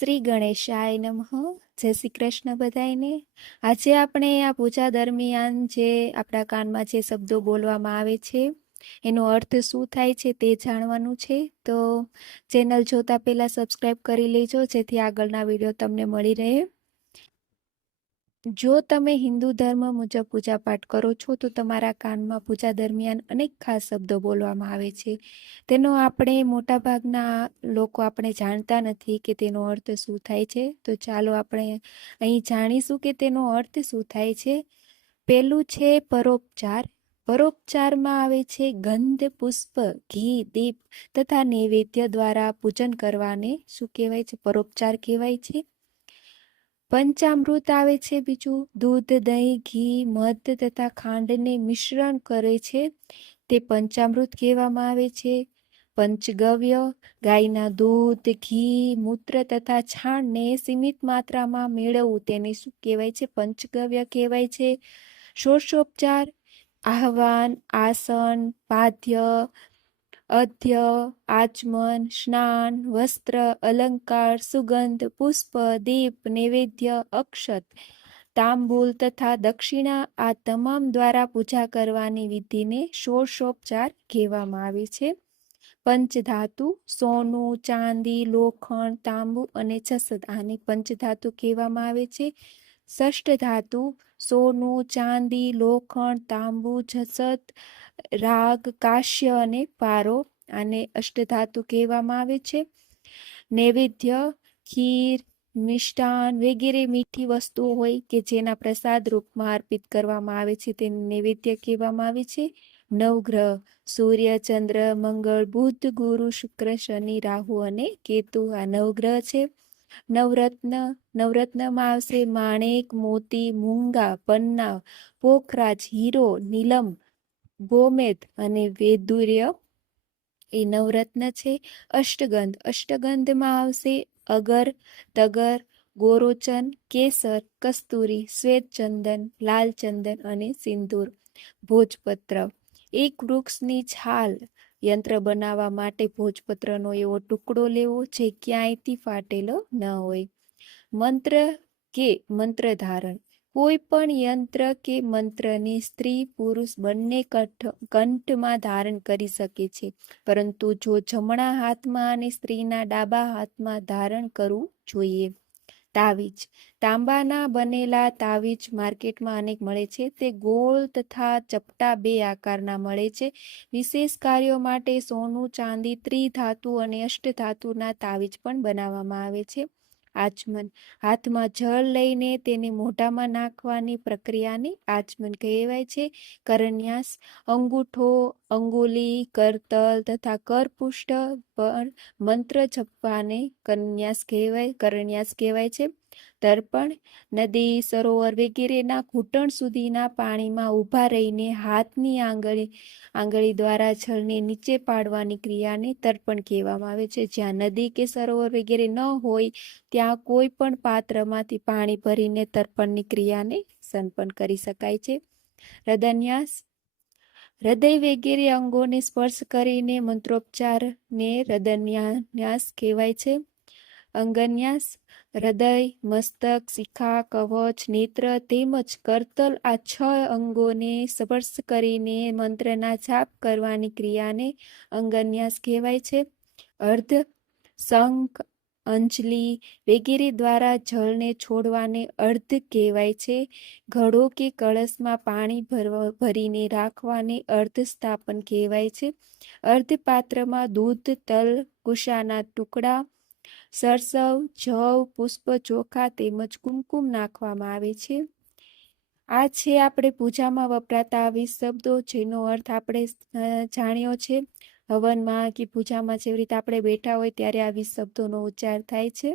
શ્રી ગણેશાય નમઃ. જય શ્રી કૃષ્ણ બધાયને. આજે આપણે આ પૂજા દરમિયાન જે આપણા કાનમાં જે શબ્દો બોલવામાં આવે છે, એનો અર્થ શું થાય છે તે જાણવાનું છે. તો ચેનલ જોતા પહેલાં સબસ્ક્રાઈબ કરી લેજો, જેથી આગળના વીડિયો તમને મળી રહે. જો તમે હિન્દુ ધર્મ મુજબ પૂજાપાઠ કરો છો, તો તમારા કાનમાં પૂજા દરમિયાન અનેક ખાસ શબ્દો બોલવામાં આવે છે. તેનો આપણે મોટાભાગના લોકો આપણે જાણતા નથી કે તેનો અર્થ શું થાય છે. તો ચાલો આપણે અહીં જાણીશું કે તેનો અર્થ શું થાય છે. પહેલું છે પરોપચાર. પરોપચારમાં આવે છે ગંધ, પુષ્પ, ઘી, દીપ તથા નૈવેદ્ય દ્વારા પૂજન કરવાને શું કહેવાય છે? પરોપચાર કહેવાય છે. પંચામૃત આવે છે બીજું, દૂધ, દહીં, ઘી, મધ તથા ખાંડને મિશ્રણ કરે છે. તે પંચામૃત કહેવામાં આવે છે. પંચગવ્ય, ગાયના દૂધ, ઘી, મૂત્ર તથા છાણને સીમિત માત્રામાં મેળવવું તેને શું કહેવાય છે? પંચગવ્ય કહેવાય છે. ષોડશોપચાર આહવાન, આસન, પાદ્ય અધ્ય, આચમન, સ્નાન, વસ્ત્ર, અલંકાર, સુગંધ, પુષ્પ, દીપ, નૈવેદ્ય, અક્ષત, તાંબુલ તથા દક્ષિણા આ તમામ દ્વારા પૂજા કરવાની વિધિને ષોડશોપચાર કહેવામાં આવે છે. પંચધાતુ, સોનું, ચાંદી, લોખંડ, તાંબુ અને જસદ આને પંચધાતુ કહેવામાં આવે છે. ષષ્ઠ ધાતુ, સોનું, ચાંદી, લોખંડ, તાંબુ, જસત, રાગ, કાશ્ય અને પારો આને અષ્ટધાતુ કહેવામાં આવે છે. નૈવેદ્ય, ખીર, મિષ્ટાન વગેરે મીઠી વસ્તુઓ હોય કે જેના પ્રસાદ રૂપમાં અર્પિત કરવામાં આવે છે તેને નૈવેદ્ય કહેવામાં આવે છે. નવગ્રહ, સૂર્ય, ચંદ્ર, મંગળ, બુધ, ગુરુ, શુક્ર, શનિ, રાહુ અને કેતુ આ નવગ્રહ છે. નવરત્ન નવરત્નમાં આવશે માણેક, મોતી, મૂંગા, પન્ના, પોખરાજ, હીરો, નીલમ ગોમેદ અને વેદુર્ય. એ નવરત્ન છે. અષ્ટગંધ. અષ્ટગંધમાં આવશે અગર, તગર, ગોરોચન, કેસર, કસ્તુરી, શ્વેતચંદન, લાલચંદન અને સિંદૂર. ભોજપત્ર. એક વૃક્ષની છાલ યંત્ર બનાવવા માટે ભોજપત્રનો એવો ટુકડો લેવો જે ક્યાંયથી ફાટેલો ન હોય. મંત્ર કે મંત્ર ધારણ કોઈ પણ યંત્ર કે મંત્રની સ્ત્રી પુરુષ બંને કંઠ, કંઠમાં ધારણ કરી શકે છે. પરંતુ જો જમણા હાથમાં અને સ્ત્રીના ડાબા હાથમાં ધારણ કરવું જોઈએ. તાવીજ. તાંબાના બનેલા તાવીજ માર્કેટમાં અનેક મળે છે. તે ગોળ તથા ચપટા બે આકારના મળે છે. વિશેષ કાર્યો માટે સોનું, ચાંદી, ત્રિધાતુ અને અષ્ટધાતુના તાવીજ પણ બનાવવામાં આવે છે. આચમન. હાથમાં જળ લઈને તેને મોઢામાં નાખવાની પ્રક્રિયાને આચમન કહેવાય છે. કરન્યાસ, અંગૂઠો, અંગુલી, કરતલ તથા કરપુષ્ઠ પર મંત્ર જપવાને કન્યાસ કહેવાય, કરન્યાસ કહેવાય છે. દર્પણ નદી, સરોવર વગેરેના ઘૂંટણ સુધીના પાણીમાં ઊભા રહીને હાથની આંગળી આંગળી દ્વારા જળને નીચે પાડવાની ક્રિયાને તર્પણ કહેવામાં આવે છે. જ્યાં નદી કે સરોવર વગેરે ન હોય, ત્યાં કોઈ પણ પાત્રમાંથી પાણી ભરીને તર્પણની ક્રિયાને સંપન્ન કરી શકાય છે. હૃદયન્યાસ, હૃદય વગેરે અંગોને સ્પર્શ કરીને મંત્રોપચારને હૃદયન્યાસ કહેવાય છે. અંગન્યાસ, હૃદય, મસ્તક, શિખા, કવચ, નેત્ર તેમજ કરતલ આ છ અંગોને સ્પર્શ કરીને મંત્રના જાપ કરવાની ક્રિયાને અંગન્યાસ કહેવાય છે. અર્ધ શંખ, અંજલિ વગેરે દ્વારા જળને છોડવાને અર્ધ કહેવાય છે. ઘડો કે કળશમાં પાણી ભરીને રાખવાને અર્ધ સ્થાપન કહેવાય છે. અર્ધ પાત્રમાં દૂધ, તલ, કુશાના ટુકડા સરસવ, જવ, પુષ્પ, ચોખા તેમજ કુમકુમ નાખવામાં આવે છે. આ છે આપણે પૂજામાં વપરાતા વીસ શબ્દો, જેનો અર્થ આપણે જાણ્યો છે. હવનમાં કે પૂજામાં જેવી રીતે આપણે બેઠા હોય ત્યારે આ વીસ શબ્દોનો ઉચ્ચાર થાય છે.